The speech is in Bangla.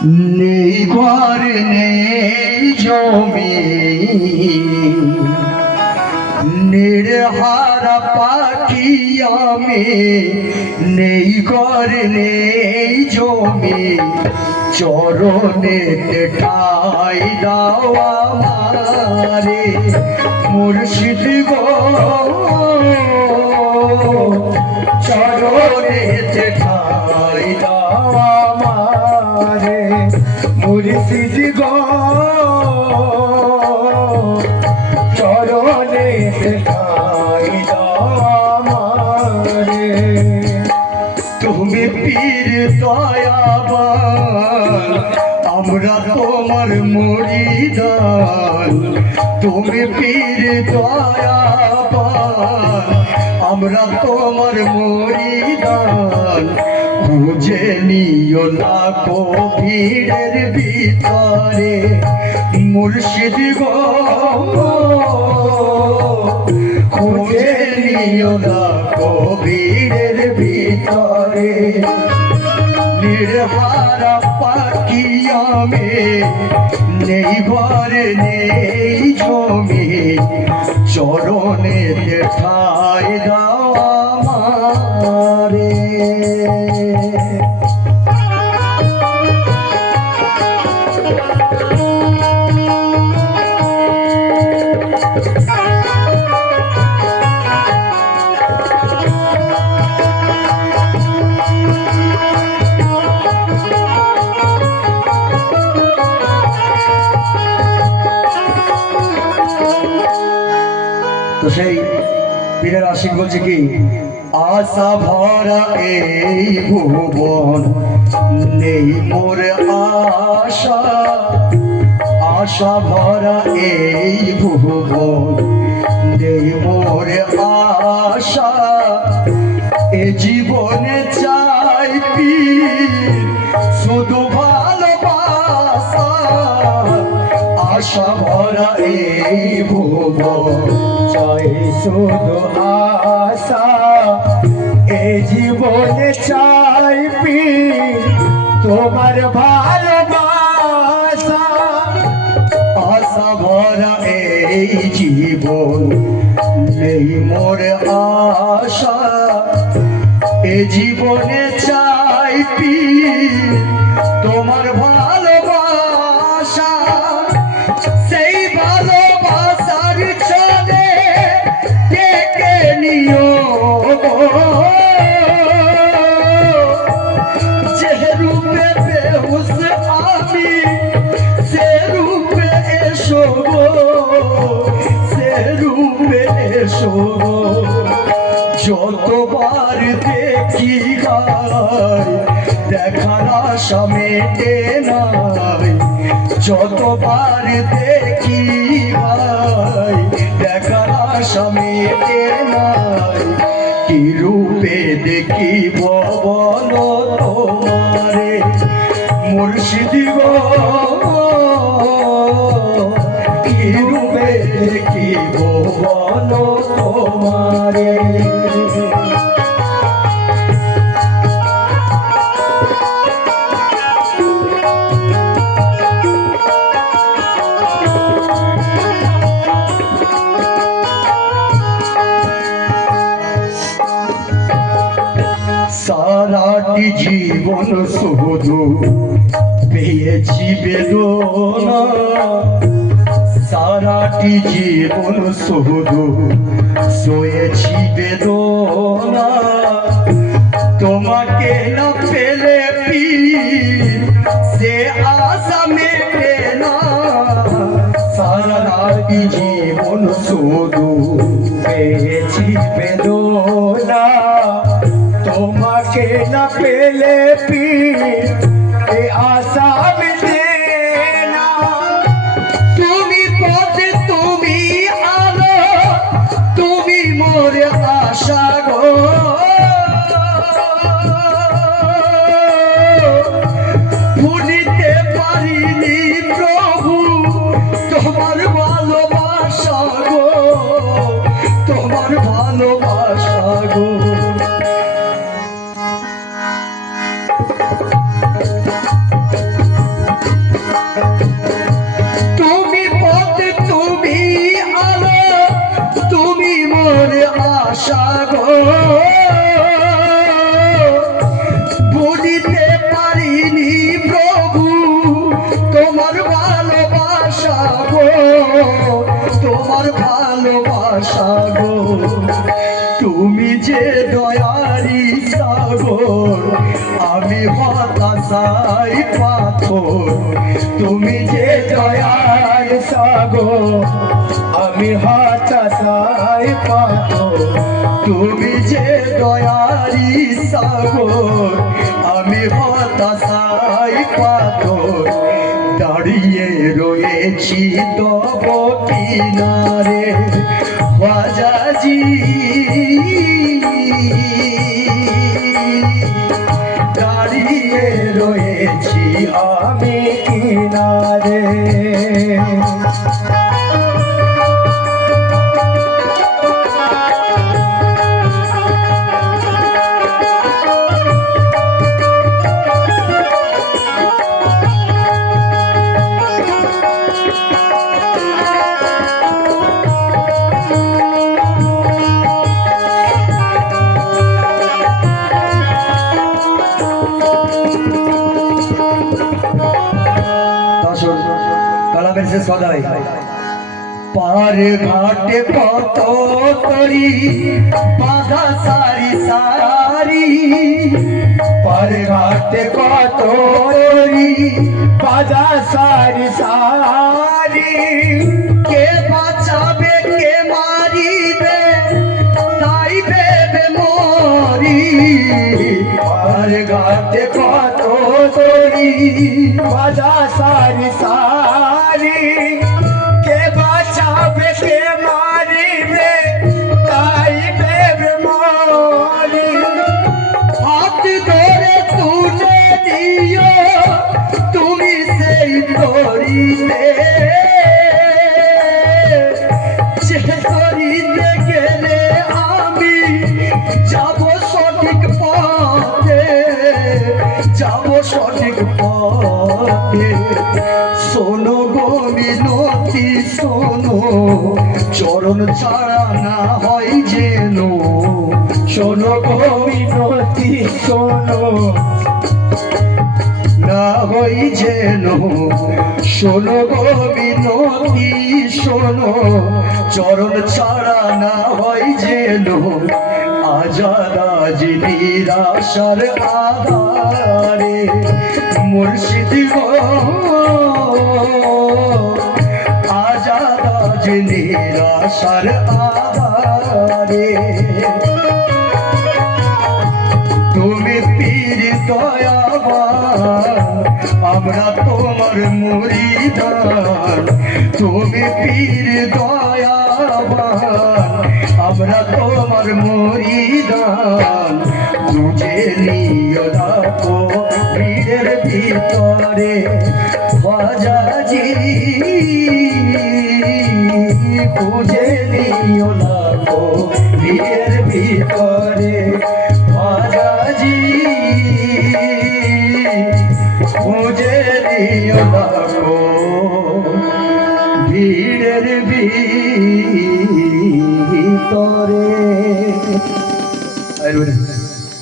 নেই ঘর নেই জমি নির্হারা পাখি আমি নেই ঘর নেই জমি চরণেতে ঠাই দাও আমারে মুর্শিদ গো চরণেতে ঠাই দাও আমারে মুর্শিদ গো চরণেতে ঠাই দাও আমারে তুমি পীর দয়াবান আমরা তোমার মুরিদান তুমি পীর দয়াবান আমরা তোমার মুরিদান খুঁজে নিও না কো ভিড়ের ভিতরে মুর্শিদ গো খুঁজে নিও না কো ভিড়ের ভিতরে নির্হারা পাখি আমি নেই ঘর নেই জমি চরণেতে ঠাই দাও আমারে তো সেই পীরের আশিক বলছে কি আশা ভরা এই ভুবন নেই মোর আশা আশা ভরা এই ভুবন নেই মোর আশা এ জীবনে চাই পীর শুধু ভালোবাসা আশা ভরা এই ভুবন চাই শুধু আশা এ জীবনে চাই পীর তোমার ভালোবাসা আশা ভরা এই জীবন নেই মোর আশা এ জীবনে চাই পীর তোমার ভালোবাসা সেই ভালোবাসার চলে ডেকে নিও যে রূপে বেহুশ আমি সে রূপে এসো সে রূপে এসো যতবার দেখি গায় দেখার আশা মেটে নাই যতবার দেখি ভাই দেখার আশা মেটে নাই কি রূপে দেখি বলো তোমারে মুর্শিদ গো কি রূপে দেখি বলো তোমারে সারাটি জীবন শুধু পেয়েছি বেদনা সারাটি জীবন শুধু সয়েছি বেদনা তোমাকে না পেলে পীর সে আশা মেটে না সারাটি জীবন শুধু পেয়েছি বেদনা তোমাকে না পেলে পীর এ আশা মিটে না তুমি পথে তুমি আলো তুমি মোর আশা গো ভুলিতে পারিনি প্রভু তোমার ভালোবাসা গো তোমার ভালোবাসা গো সাই পাথর তুমি যে দয়ার সাগর আমি হতাশাই পাথর তুমি যে দয়ারি সাগর আমি হতাশাই পাথর দাঁড়িয়ে রয়েছি তব কিনারে খাজাজি দাঁড়িয়ে রয়েছি আমি কিনারে কালামের শেষ কথা হয় পার ঘাটে কত তরি বাধা সারি সারি পার ঘাটে কত তরি বাজা সারি সারি কে বাঁচাবে কে মারিবে তাই ভেবে মরি পার ঘাটে কত তরি বাজা সারি সারি কে বাঁচাবে কে মারিবে তাই ভেবে মরি হাত ধরে তুলে দিও তুমি সেই তরিতে যে তরিতে গেলে আমি যাব সঠিক পথে যাব সঠিক পথে শোনো গো মিনতি শোনো চরণ ছাড়া না হয় যেন শোনো গো মিনতি শোনো না হই যেন শোনো গো বিনতি শোনো চরণ ছাড়া না হয় যেন আজাদ আজ নিরাশার আধারে মুর্শিদ গো আজাদ আজ নিরাশার আধারে তুমি পীর দয়াবান আমরা তোমার মুরিদান তুমি পীর দয়াবান আমরা তোমার মুরিদান তুঝে নিয়দা